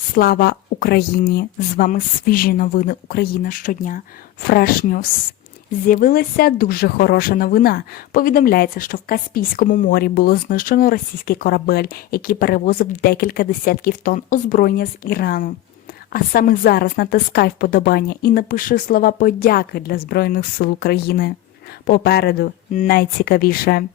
Слава Україні! З вами свіжі новини Україна щодня. Fresh News. З'явилася дуже хороша новина. Повідомляється, що в Каспійському морі було знищено російський корабель, який перевозив декілька десятків тонн озброєння з Ірану. А саме зараз натискай вподобання і напиши слова подяки для Збройних сил України. Попереду найцікавіше.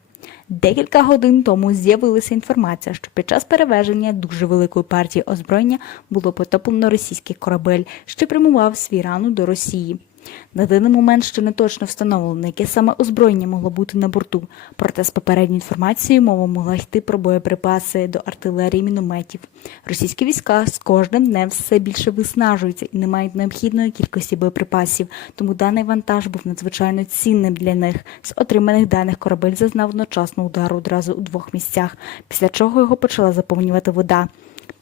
Декілька годин тому з'явилася інформація, що під час перевезення дуже великої партії озброєння було потоплено російський корабель, що прямував з Ірану до Росії. На даний момент ще не точно встановлено, яке саме озброєння могло бути на борту. Проте з попередньою інформацією мова могла йти про боєприпаси до артилерії мінометів. Російські війська з кожним днем все більше виснажуються і не мають необхідної кількості боєприпасів, тому даний вантаж був надзвичайно цінним для них. З отриманих даних корабель зазнав одночасно удару одразу у двох місцях, після чого його почала заповнювати вода.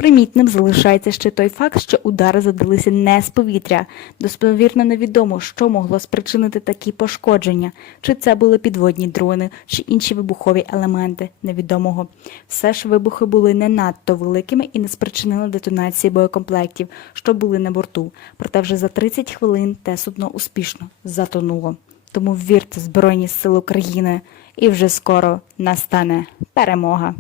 Примітним залишається ще той факт, що удари задалися не з повітря. Достовірно невідомо, що могло спричинити такі пошкодження, чи це були підводні дрони, чи інші вибухові елементи невідомого. Все ж вибухи були не надто великими і не спричинили детонації боєкомплектів, що були на борту. Проте вже за 30 хвилин те судно успішно затонуло. Тому вірте Збройні Сили України, і вже скоро настане перемога.